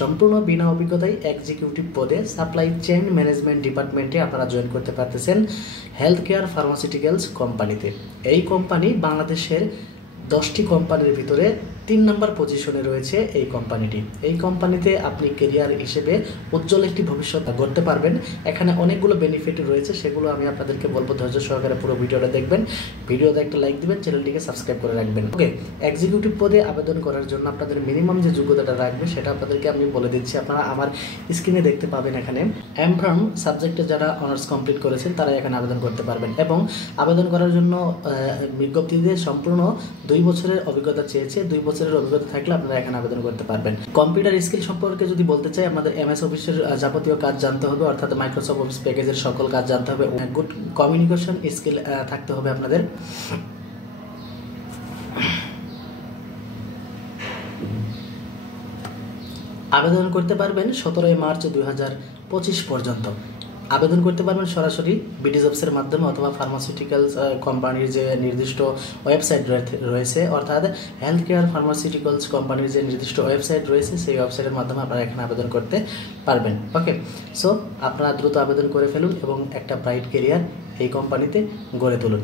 সম্পূর্ণ বিনা অভিজ্ঞতায় এক্সিকিউটিভ পদে সাপ্লাই চেইন ম্যানেজমেন্ট ডিপার্টমেন্টে আপনারা জয়েন করতে পারতেছেন হেলথ কেয়ার ফার্মাসিউটিক্যালস কোম্পানিতে। এই কোম্পানি বাংলাদেশের 10টি কোম্পানির ভিতরে 3 নম্বর পজিশনে রয়েছে এই কোম্পানিটি। এই কোম্পানিতে আপনি কেরিয়ার হিসেবে উজ্জ্বল একটি ভবিষ্যৎ গড়তে পারবেন। এখানে অনেকগুলো বেনিফিট রয়েছে, সেগুলো আমি আপনাদেরকে বলবো, ধৈর্য সহকারে পুরো ভিডিওটা দেখবেন। ভিডিওতে একটা লাইক দিবেন, চ্যানেলটিকে সাবস্ক্রাইব করে রাখবেন। ওকে, এক্সিকিউটিভ পদে আবেদন করার জন্য আপনাদের মিনিমাম যে যোগ্যতাটা রাখবে সেটা আপনাদেরকে আমি বলে দিচ্ছি। আপনারা আমার স্ক্রিনে দেখতে পাবেন, এখানে এমফার্ম সাবজেক্টে যারা অনার্স কমপ্লিট করেছেন তারা এখানে আবেদন করতে পারবেন। এবং আবেদন করার জন্য বিজ্ঞপ্তিতে সম্পূর্ণ 2 বছরের অভিজ্ঞতা চেয়েছে। 2 বছরের অভিজ্ঞতা থাকলে আপনারা এখানে আবেদন করতে পারবেন। কম্পিউটার স্কিল সম্পর্কে যদি বলতে চাই, আমাদের এমএস অফিসের যাবতীয় কাজ জানতে হবে, অর্থাৎ মাইক্রোসফট অফিস প্যাকেজের সকল কাজ জানতে হবে। গুড কমিউনিকেশন স্কিল থাকতে হবে আপনাদের। আবেদন করতে পারবেন 17 মার্চ 2025 পর্যন্ত। আবেদন করতে পারবেন সরাসরি বিডি জবসের মাধ্যমে অথবা ফার্মাসিউটিক্যালস কোম্পানির যে নির্দিষ্ট ওয়েবসাইট রয়েছে, অর্থাৎ হেলথ কেয়ার ফার্মাসিউটিক্যালস কোম্পানির যে নির্দিষ্ট ওয়েবসাইট রয়েছে সেই ওয়েবসাইটের মাধ্যমে আপনারা এখানে আবেদন করতে পারবেন। ওকে, সো আপনারা দ্রুত আবেদন করে ফেলুন এবং একটা ব্রাইট কেরিয়ার এই কোম্পানিতে গড়ে তুলুন।